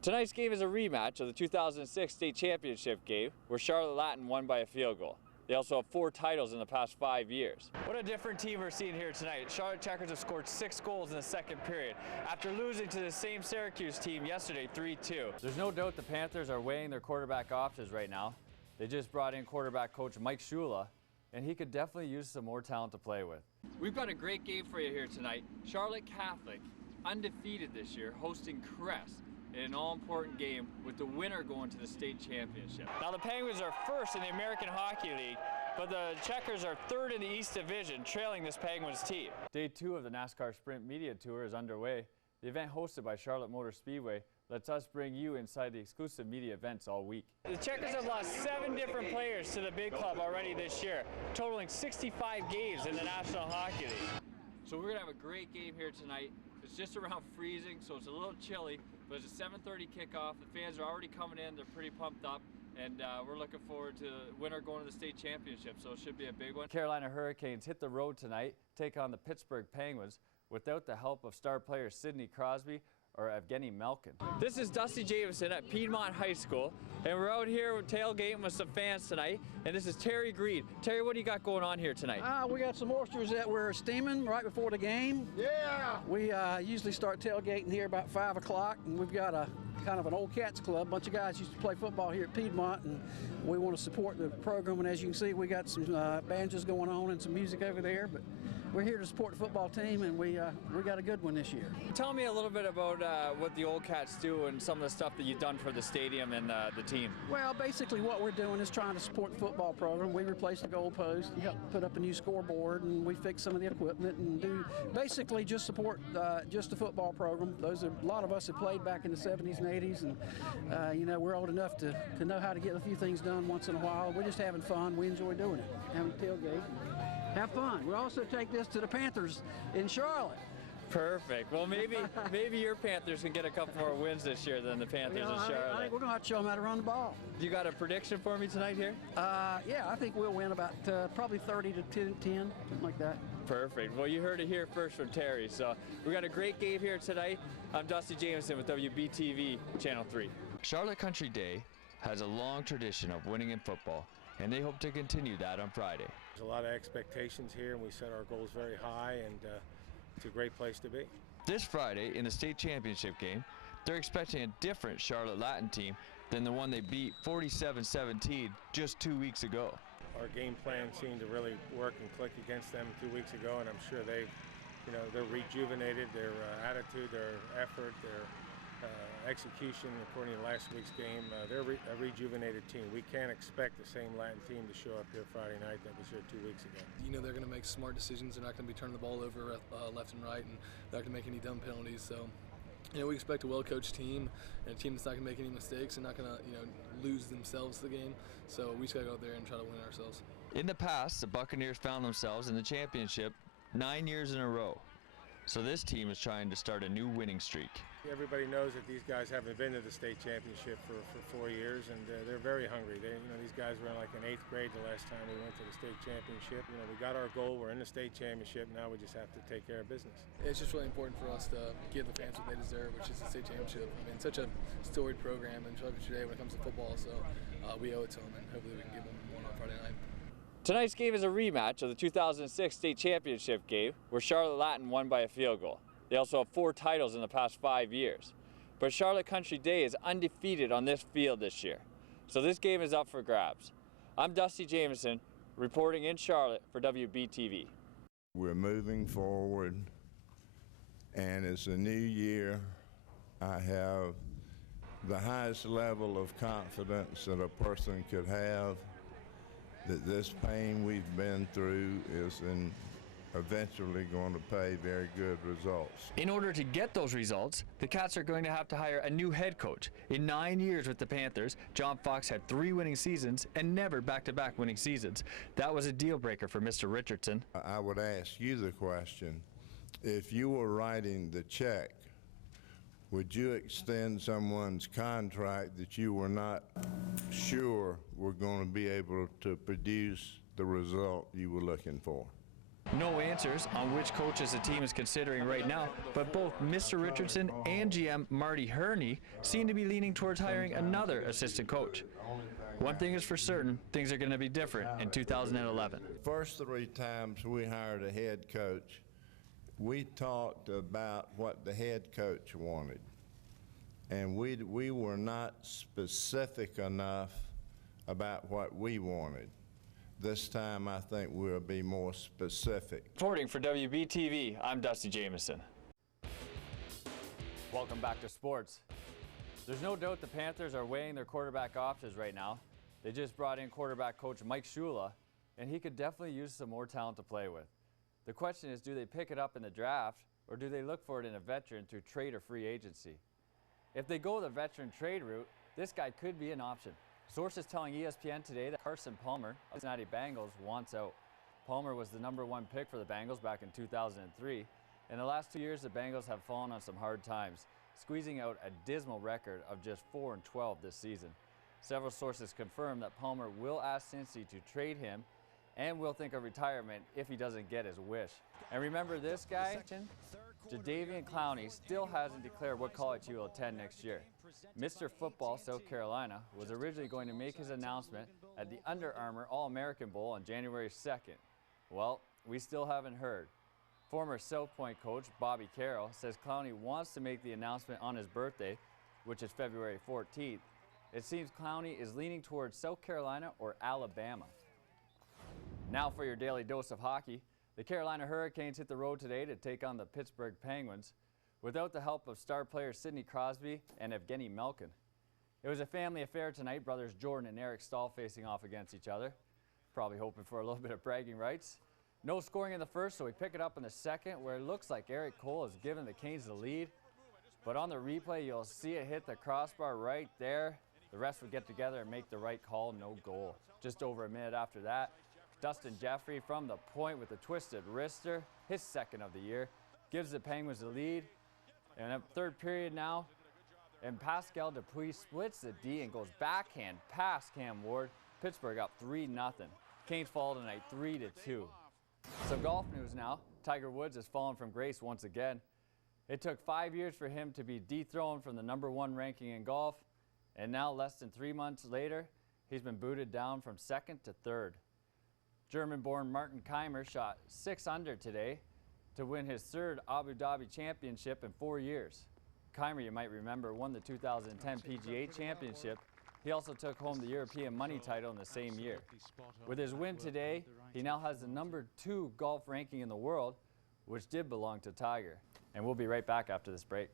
Tonight's game is a rematch of the 2006 state championship game where Charlotte Latin won by a field goal. They also have 4 titles in the past 5 years. What a different team we're seeing here tonight. Charlotte Checkers have scored 6 goals in the second period after losing to the same Syracuse team yesterday 3-2. There's no doubt the Panthers are weighing their quarterback options right now. They just brought in quarterback coach Mike Shula, and he could definitely use some more talent to play with. We've got a great game for you here tonight. Charlotte Catholic, undefeated this year, hosting Crest in an all-important game with the winner going to the state championship. Now the Penguins are first in the American Hockey League, but the Checkers are third in the East Division, trailing this Penguins team. Day 2 of the NASCAR Sprint Media Tour is underway. The event hosted by Charlotte Motor Speedway lets us bring you inside the exclusive media events all week. The Checkers have lost 7 different players to the big club already this year, totaling 65 games in the National Hockey League. So we're gonna have a great game here tonight. It's just around freezing, so it's a little chilly, but it's a 7:30 kickoff. The fans are already coming in, they're pretty pumped up, and we're looking forward to the winner going to the state championship, so it should be a big one. Carolina Hurricanes hit the road tonight, take on the Pittsburgh Penguins without the help of star players Sidney Crosby or Evgeny Malkin. This is Dusty Jamieson at Piedmont High School, and we're out here tailgating with some fans tonight, and this is Terry Greed. Terry, what do you got going on here tonight? We got some oysters that we're steaming right before the game. Yeah! We usually start tailgating here about 5 o'clock, and we've got a kind of an old cats club. A bunch of guys used to play football here at Piedmont, and we want to support the program, and as you can see, we got some banjos going on and some music over there, but we're here to support the football team, and we got a good one this year. Tell me a little bit about what the Old Cats do and some of the stuff that you've done for the stadium and the team. Well, basically what we're doing is trying to support the football program. We replaced the goalpost, we helped put up a new scoreboard, and we fixed some of the equipment and do basically just support just the football program. A lot of us have played back in the 70s and 80s, and you know, we're old enough to know how to get a few things done once in a while. We're just having fun. We enjoy doing it, having a tailgate. Have fun. We'll also take this to the Panthers in Charlotte. Perfect. Well, maybe your Panthers can get a couple more wins this year than the Panthers in Charlotte. I think we're going to have to show them how to run the ball. You got a prediction for me tonight here? Yeah, I think we'll win about probably 30-10, something like that. Perfect. Well, you heard it here first from Terry. So we got a great game here tonight. I'm Dusty Jamieson with WBTV Channel 3. Charlotte Country Day has a long tradition of winning in football, and they hope to continue that on Friday. There's a lot of expectations here, and we set our goals very high, and it's a great place to be. This Friday in the state championship game, they're expecting a different Charlotte Latin team than the one they beat 47-17 just 2 weeks ago. Our game plan seemed to really work and click against them 2 weeks ago, and I'm sure they're rejuvenated, their attitude, their effort, their execution according to last week's game. They're a rejuvenated team. We can't expect the same Latin team to show up here Friday night that was here 2 weeks ago. You know, they're going to make smart decisions. They're not going to be turning the ball over left and right, and they're not going to make any dumb penalties. So, you know, we expect a well-coached team and a team that's not going to make any mistakes and not going to, lose themselves the game. So we just got to go out there and try to win ourselves. In the past, the Buccaneers found themselves in the championship 9 years in a row. So this team is trying to start a new winning streak. Everybody knows that these guys haven't been to the state championship for 4 years, and they're very hungry. These guys were in like in 8th grade the last time we went to the state championship. We got our goal. We're in the state championship. Now we just have to take care of business. It's just really important for us to give the fans what they deserve, which is the state championship. I mean, such a storied program in Charlotte today when it comes to football, so we owe it to them, and hopefully we can give them one on Friday night. Tonight's game is a rematch of the 2006 state championship game where Charlotte Latin won by a field goal. They also have 4 titles in the past 5 years. But Charlotte Country Day is undefeated on this field this year. So this game is up for grabs. I'm Dusty Jamieson, reporting in Charlotte for WBTV. We're moving forward, and it's a new year. I have the highest level of confidence that a person could have that this pain we've been through is eventually going to pay very good results. In order to get those results, the Cats are going to have to hire a new head coach. In 9 years with the Panthers, John Fox had 3 winning seasons and never back-to-back winning seasons. That was a deal breaker for Mr. Richardson. I would ask you the question, if you were writing the check, would you extend someone's contract that you were not sure were going to be able to produce the result you were looking for? No answers on which coaches the team is considering right now, but both Mr. Richardson and GM Marty Herney seem to be leaning towards hiring another assistant coach. One thing is for certain, things are going to be different in 2011. First 3 times we hired a head coach, we talked about what the head coach wanted. And we were not specific enough about what we wanted. This time I think we'll be more specific. Reporting for WBTV, I'm Dusty Jamieson. Welcome back to sports. There's no doubt the Panthers are weighing their quarterback options right now. They just brought in quarterback coach Mike Shula, and he could definitely use some more talent to play with. The question is, do they pick it up in the draft, or do they look for it in a veteran through trade or free agency? If they go the veteran trade route, this guy could be an option. Sources telling ESPN today that Carson Palmer of the Cincinnati Bengals wants out. Palmer was the #1 pick for the Bengals back in 2003. In the last 2 years, the Bengals have fallen on some hard times, squeezing out a dismal record of just 4-12 this season. Several sources confirm that Palmer will ask Cincy to trade him and will think of retirement if he doesn't get his wish. And remember this guy? Jadeveon Clowney still hasn't declared what college he will attend next year. Mr. Football South Carolina was originally going to make his announcement at the Under Armour All-American Bowl on January 2nd. Well, we still haven't heard. Former South Point coach Bobby Carroll says Clowney wants to make the announcement on his birthday, which is February 14th. It seems Clowney is leaning towards South Carolina or Alabama. Now for your daily dose of hockey. The Carolina Hurricanes hit the road today to take on the Pittsburgh Penguins without the help of star players Sidney Crosby and Evgeny Malkin. It was a family affair tonight, brothers Jordan and Eric Stahl facing off against each other. Probably hoping for a little bit of bragging rights. No scoring in the first, so we pick it up in the second, where it looks like Eric Cole has given the Canes the lead. But on the replay, you'll see it hit the crossbar right there. The rest would get together and make the right call, no goal. Just over a minute after that, Dustin Jeffrey from the point with a twisted wrister, his second of the year, gives the Penguins the lead. And in the third period now, and Pascal Dupuis splits the D and goes backhand past Cam Ward. Pittsburgh up 3-0. Canes fall tonight 3-2. Some golf news now. Tiger Woods has fallen from grace once again. It took 5 years for him to be dethroned from the #1 ranking in golf, and now less than 3 months later, he's been booted down from 2nd to 3rd. German-born Martin Keimer shot 6 under today to win his 3rd Abu Dhabi championship in 4 years. Keimer, you might remember, won the 2010 PGA Championship. He also took home the European money title in the same year. With his win today, he now has the #2 golf ranking in the world, which did belong to Tiger. And we'll be right back after this break.